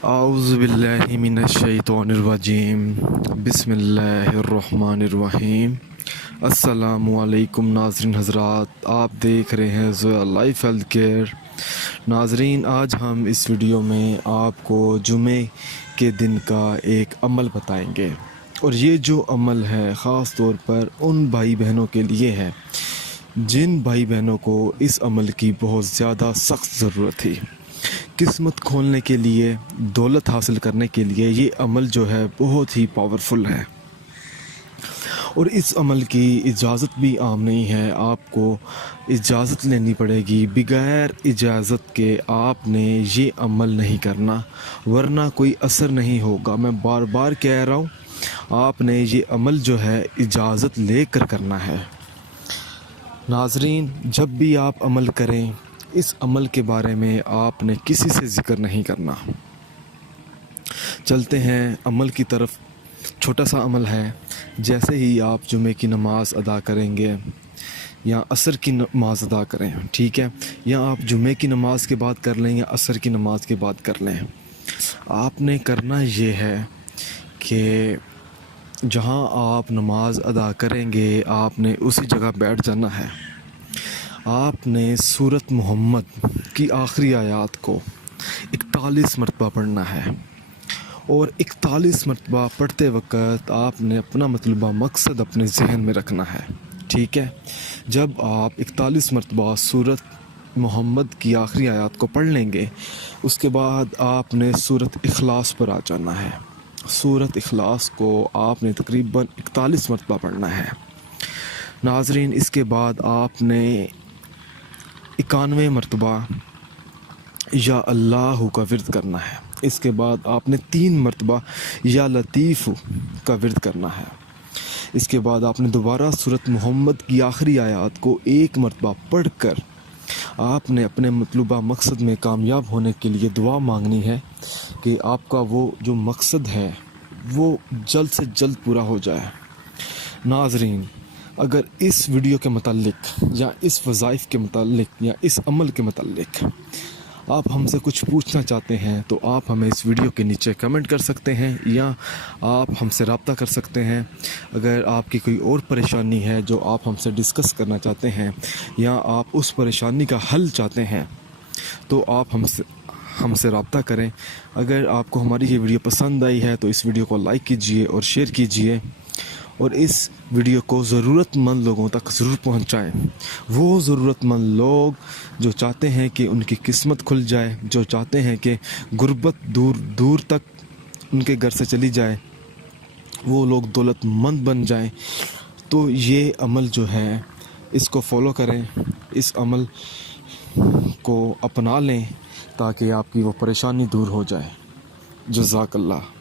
اعوذ باللہ من الشیطان الرجیم بسم اللہ الرحمن الرحیم۔ السلام علیکم ناظرین حضرات، آپ دیکھ رہے ہیں زویا لائف ہیلتھ کیئر۔ ناظرین، آج ہم اس ویڈیو میں آپ کو جمعے کے دن کا ایک عمل بتائیں گے، اور یہ جو عمل ہے خاص طور پر ان بھائی بہنوں کے لیے ہے جن بھائی بہنوں کو اس عمل کی بہت زیادہ سخت ضرورت تھی۔ قسمت کھولنے کے لیے، دولت حاصل کرنے کے لیے یہ عمل جو ہے بہت ہی پاورفل ہے، اور اس عمل کی اجازت بھی عام نہیں ہے۔ آپ کو اجازت لینی پڑے گی، بغیر اجازت کے آپ نے یہ عمل نہیں کرنا، ورنہ کوئی اثر نہیں ہوگا۔ میں بار بار کہہ رہا ہوں، آپ نے یہ عمل جو ہے اجازت لے کر کرنا ہے۔ ناظرین، جب بھی آپ عمل کریں، اس عمل کے بارے میں آپ نے کسی سے ذکر نہیں کرنا۔ چلتے ہیں عمل کی طرف۔ چھوٹا سا عمل ہے، جیسے ہی آپ جمعے کی نماز ادا کریں گے یا عصر کی نماز ادا کریں، ٹھیک ہے، یا آپ جمعے کی نماز کے بعد کر لیں یا عصر کی نماز کے بعد کر لیں، آپ نے کرنا یہ ہے کہ جہاں آپ نماز ادا کریں گے آپ نے اسی جگہ بیٹھ جانا ہے۔ آپ نے سورۃ محمد کی آخری آیات کو 41 مرتبہ پڑھنا ہے، اور 41 مرتبہ پڑھتے وقت آپ نے اپنا مطلوبہ مقصد اپنے ذہن میں رکھنا ہے، ٹھیک ہے۔ جب آپ 41 مرتبہ سورۃ محمد کی آخری آیات کو پڑھ لیں گے، اس کے بعد آپ نے سورۃ اخلاص پر آ جانا ہے۔ سورۃ اخلاص کو آپ نے تقریباً 41 مرتبہ پڑھنا ہے۔ ناظرین، اس کے بعد آپ نے 91 مرتبہ یا اللہ کا ورد کرنا ہے۔ اس کے بعد آپ نے 3 مرتبہ یا لطیف کا ورد کرنا ہے۔ اس کے بعد آپ نے دوبارہ سورۃ محمد کی آخری آیات کو 1 مرتبہ پڑھ کر آپ نے اپنے مطلوبہ مقصد میں کامیاب ہونے کے لیے دعا مانگنی ہے کہ آپ کا وہ جو مقصد ہے وہ جلد سے جلد پورا ہو جائے۔ ناظرین، اگر اس ویڈیو کے متعلق یا اس وظائف کے متعلق یا اس عمل کے متعلق آپ ہم سے کچھ پوچھنا چاہتے ہیں تو آپ ہمیں اس ویڈیو کے نیچے کمنٹ کر سکتے ہیں، یا آپ ہم سے رابطہ کر سکتے ہیں۔ اگر آپ کی کوئی اور پریشانی ہے جو آپ ہم سے ڈسکس کرنا چاہتے ہیں، یا آپ اس پریشانی کا حل چاہتے ہیں، تو آپ ہم سے رابطہ کریں۔ اگر آپ کو ہماری یہ ویڈیو پسند آئی ہے تو اس ویڈیو کو لائک کیجئے اور شیئر کیجئے، اور اس ویڈیو کو ضرورت مند لوگوں تک ضرور پہنچائیں۔ وہ ضرورت مند لوگ جو چاہتے ہیں کہ ان کی قسمت کھل جائے، جو چاہتے ہیں کہ غربت دور دور تک ان کے گھر سے چلی جائے، وہ لوگ دولت مند بن جائیں، تو یہ عمل جو ہے اس کو فالو کریں، اس عمل کو اپنا لیں تاکہ آپ کی وہ پریشانی دور ہو جائے۔ جزاک اللہ۔